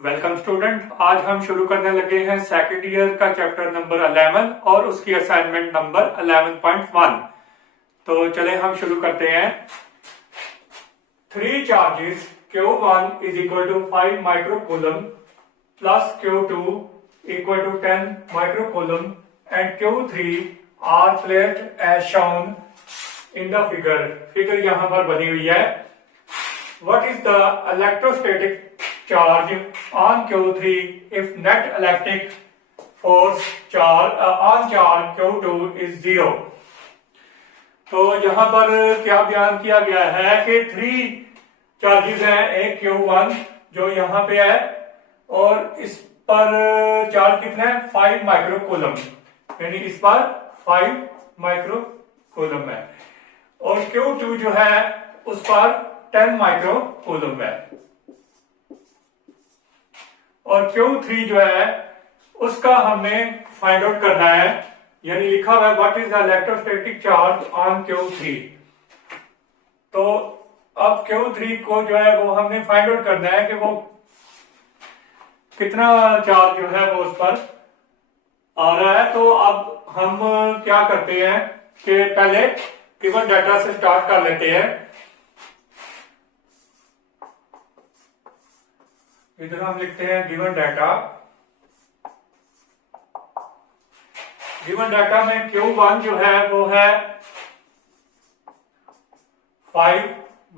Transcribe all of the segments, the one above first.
Welcome student. आज हम शुरू करने लगे हैं सेकंड ईयर का चैप्टर नंबर 11 और उसकी असाइनमेंट नंबर 11.1। तो चले हम शुरू करते हैं। 3 charges Q1 is equal to 5 microcoulomb plus Q2 equal to 10 microcoulomb and Q3 are placed as shown in the figure। Figure यहां पर बनी हुई है। What is the electrostatic charge on Q3 if net electric force on charge Q2 is 0। तो यहां पर क्या बयान किया गया है कि 3 चार्जेस हैं। एक Q1 जो यहां पे है और इस पर चार्ज कितना है 5 माइक्रोकूलम, यानी इस पर 5 माइक्रोकूलम है और Q2 जो है उस पर 10 माइक्रोकूलम है और Q3 जो है उसका हमें फाइंड आउट करना है, यानी लिखा हुआ है what is the electrostatic charge on Q3। तो अब Q3 को जो है वो हमने फाइंड आउट करना है कि वो कितना चार्ज जो है वो उस पर आ रहा है। तो अब हम क्या करते हैं कि पहले गिवन डाटा से स्टार्ट कर लेते हैं। इधर हम लिखते हैं गिवन डाटा। गिवन डाटा में Q1 जो है वो है 5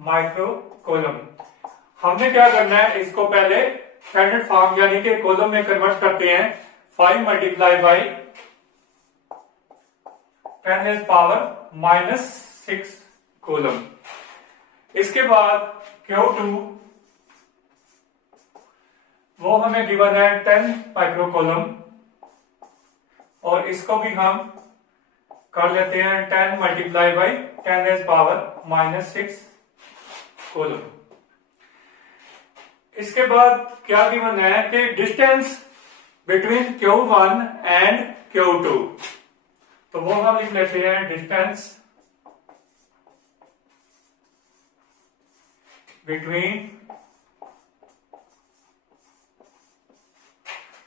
माइक्रोकूलम। हमने क्या करना है, इसको पहले स्टैंडर्ड फॉर्म यानी कि कॉलम में कन्वर्ट करते हैं। 5 मल्टीप्लाई बाई 10⁻⁻6 कूलम। इसके बाद Q2 वो हमें गिवन है 10 माइक्रोकूलम और इसको भी हम कर लेते हैं 10 मल्टीप्लाई बाई 10⁻⁻6 कूलम। इसके बाद क्या गिवन है कि distance between Q1 and Q2, तो वो हम लिख लेते हैं distance between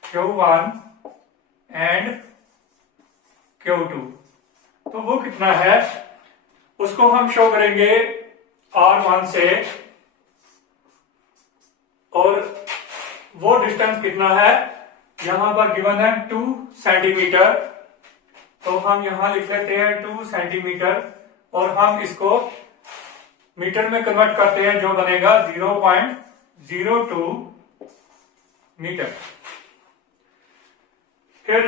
Q1 and Q2। तो वो कितना है उसको हम शो करेंगे R1 से और वो डिस्टेंस कितना है, यहां पर गिवन है 2 सेंटीमीटर। तो हम यहां लिख लेते हैं 2 सेंटीमीटर और हम इसको मीटर में कन्वर्ट करते हैं जो बनेगा 0.02 मीटर। फिर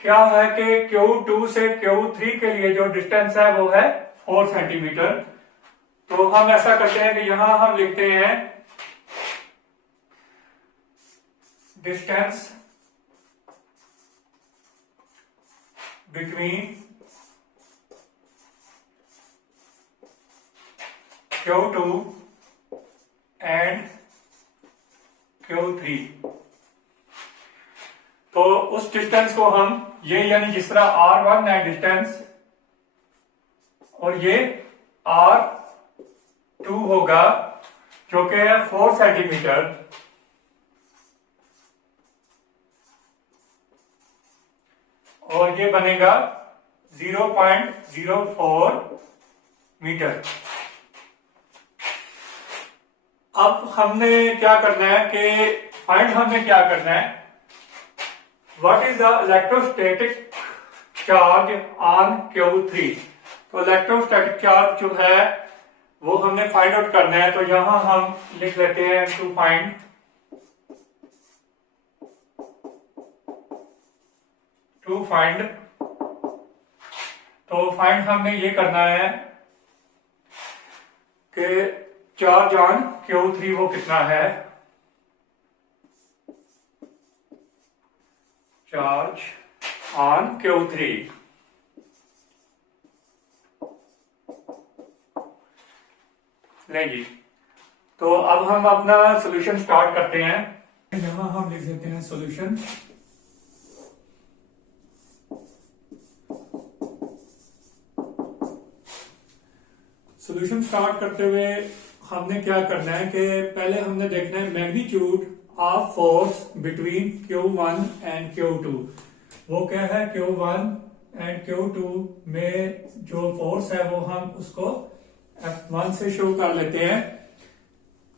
क्या है कि Q2 से Q3 के लिए जो डिस्टेंस है वो है 4 सेंटीमीटर। तो हम ऐसा करते हैं कि यहां हम लिखते हैं distance between Q2 and Q3। तो उस डिस्टेंस को हम ये यानी जिस तरह R1 है डिस्टेंस और ये R2 होगा जो कि है 4 सेंटीमीटर और ये बनेगा 0.04 मीटर। अब हमने क्या करना है कि फाइंड हमने क्या करना है what is the electrostatic charge on Q3। तो इलेक्ट्रोस्टैटिक चार्ज जो है वो हमने फाइंड आउट करना है। तो यहां हम लिख लेते हैं टू फाइंड तो फाइंड हमने ये करना है कि चार्ज ऑन Q3 वो कितना है। चार्ज ऑन Q3 ले जी। तो अब हम अपना सॉल्यूशन स्टार्ट करते हैं। यहां हम लिख देते हैं सॉल्यूशन। सॉल्यूशन स्टार्ट करते हुए हमने क्या करना है कि पहले हमने देखना है magnitude of force between Q1 and Q2। वो क्या है, Q1 एंड Q2 में जो फोर्स है वो हम उसको F1 से शो कर लेते हैं।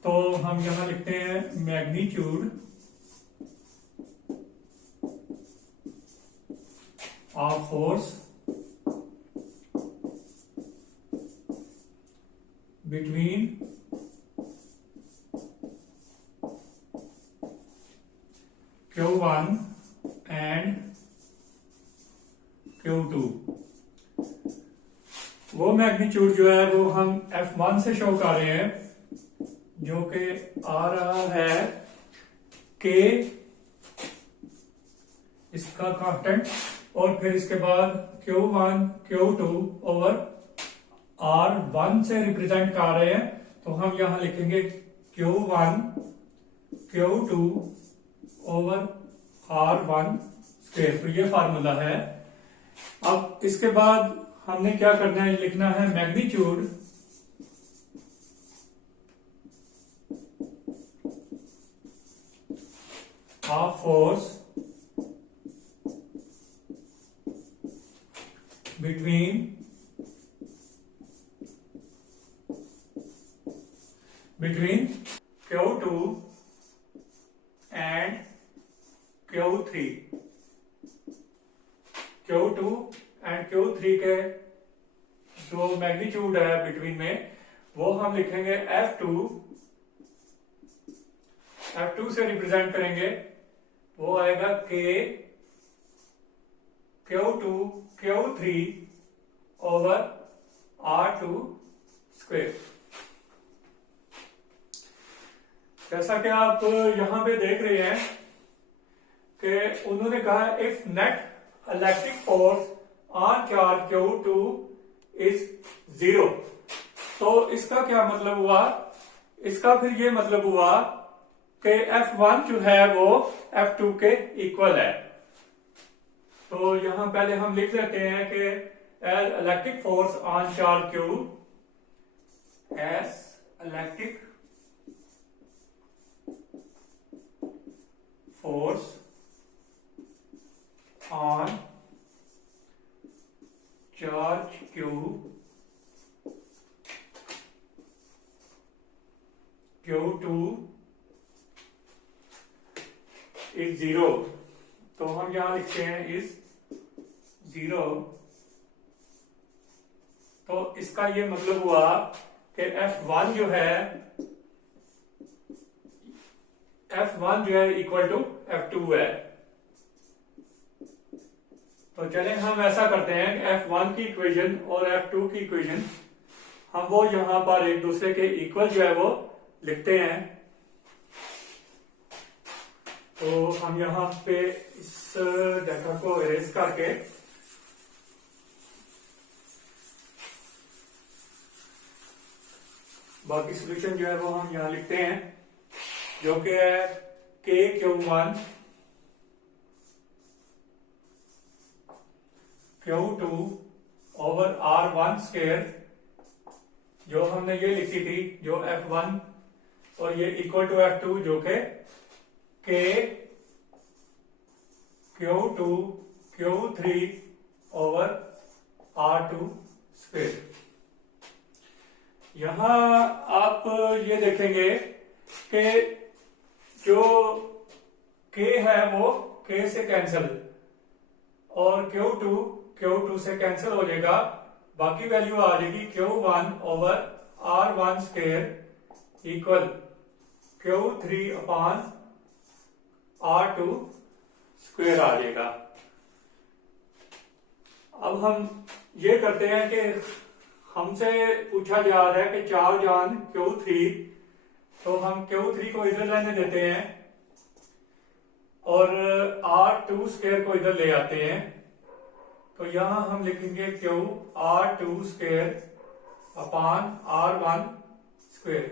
तो हम यहां लिखते हैं magnitude of force between Q1 and Q2। वो मैग्नीट्यूड जो है वो हम F1 से शो कर रहे हैं, जो कि आ रहा है K इसका कांस्टेंट, और फिर इसके बाद Q1 Q2 ओवर R1 से रिप्रेजेंट कर रहे हैं। तो हम यहां लिखेंगे Q1 Q2 over R1 square. तो ये फार्मूला है। अब इसके बाद हमने क्या करना है, लिखना है magnitude of force between Q2 and Q3। Q2 and Q3 के जो मैग्नीट्यूड है बिटवीन में, वो हम लिखेंगे F2 से रिप्रेजेंट करेंगे। वो आएगा K Q2 Q3 over R2 square. जैसा कि आप यहां पे देख रहे हैं कि उन्होंने कहा if net electric force on charge Q2 is 0। तो इसका क्या मतलब हुआ, इसका फिर ये मतलब हुआ कि F1 जो है वो F2 के इक्वल है। तो यहां पहले हम लिख लेते हैं कि electric force on charge Q S electric force on charge Q2 is 0। तो हम यहां लिखते हैं इज 0। तो इसका ये मतलब हुआ कि F1 जो है इक्वल टू F2 है। तो चलें हम ऐसा करते हैं कि F1 की इक्वेशन और F2 की इक्वेशन हम वो यहां पर एक दूसरे के इक्वल जो है वो लिखते हैं। तो हम यहां पे इस डाटा को इरेज करके बाकी सॉल्यूशन जो है वो हम यहां लिखते हैं, जो कि है K Q2 over R1 square, जो हमने ये लिखी थी, जो F1 और ये इक्वल टू F2, जो कि K Q2 Q3 over R2 square. यहां आप ये देखेंगे कि जो K है वो K से कैंसिल और Q2 से कैंसिल हो जाएगा। बाकी वैल्यू आ जाएगी Q1 over R1 square equal Q3 upon R2 square आ जाएगा। अब हम ये करते हैं कि हमसे पूछा जा रहा है कि चार्ज ऑन Q3, तो हम Q3 को इधर रहने देते हैं और R2 स्क्वायर को इधर ले आते हैं। तो यहां हम लिखेंगे Q R2 square upon R1 square,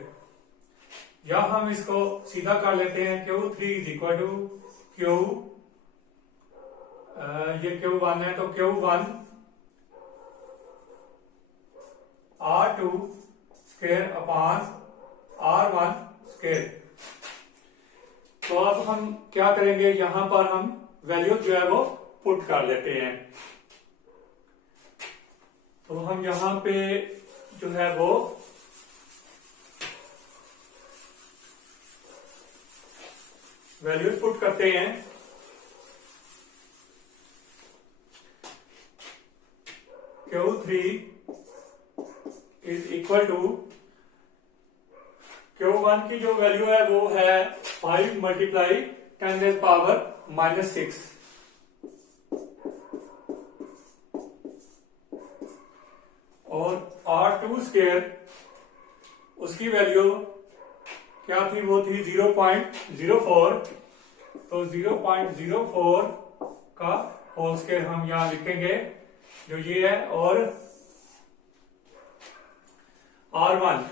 या हम इसको सीधा कर लेते हैं Q3 is equal to Q, ये Q1 है तो Q1 R2 square upon R1 square. तो अब हम क्या करेंगे, यहां पर हम वैल्यू जो है वो पुट कर लेते हैं। तो हम यहां पे जो है वो वैल्यू पुट करते हैं। Q3 is equal to Q1 की जो वैल्यू है वो है 5 मल्टीप्लाई 10 रेज़ पावर -6 और R2 स्क्वायर उसकी वैल्यू क्या थी, वो थी 0.04। तो 0.04 का होल स्क्वायर हम यहां लिखेंगे जो ये है, और R1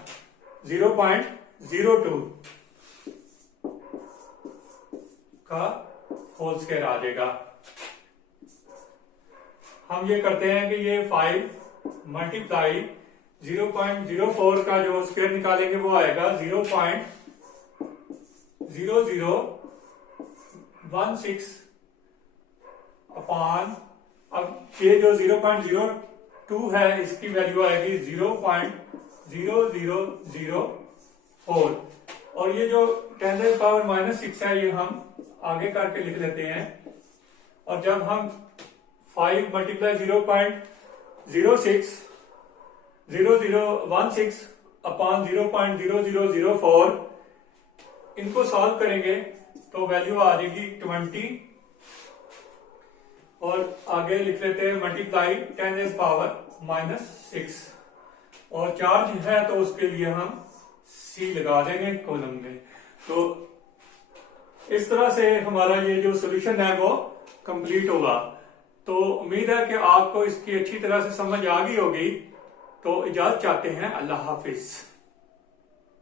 0.02 का होल स्क्वायर आ जाएगा। हम ये करते हैं कि ये 5 मल्टीप्लाई 0.04 का जो स्क्वायर निकालेंगे वो आएगा 0.0016 अपॉन, अब ये जो 0.02 है इसकी वैल्यू आएगी 0.0004 और ये जो 10 रेज़ पावर -6 है ये हम आगे करके लिख लेते हैं। और जब हम 5 मल्टीप्लाई 0.0016 अपॉन 0.0004 इनको सॉल्व करेंगे तो वैल्यू आ जाएगी 20 और आगे लिख लेते हैं मल्टीप्लाई 10 रेज़ पावर -6 और चार्ज है तो उसके लिए हम C लगा देंगे कॉलम में। तो इस तरह से हमारा ये जो सॉल्यूशन है वो कंप्लीट होगा। तो उम्मीद है कि आपको इसकी अच्छी तरह से समझ आ गई होगी। तो इजाजत चाहते हैं, अल्लाह हाफिज।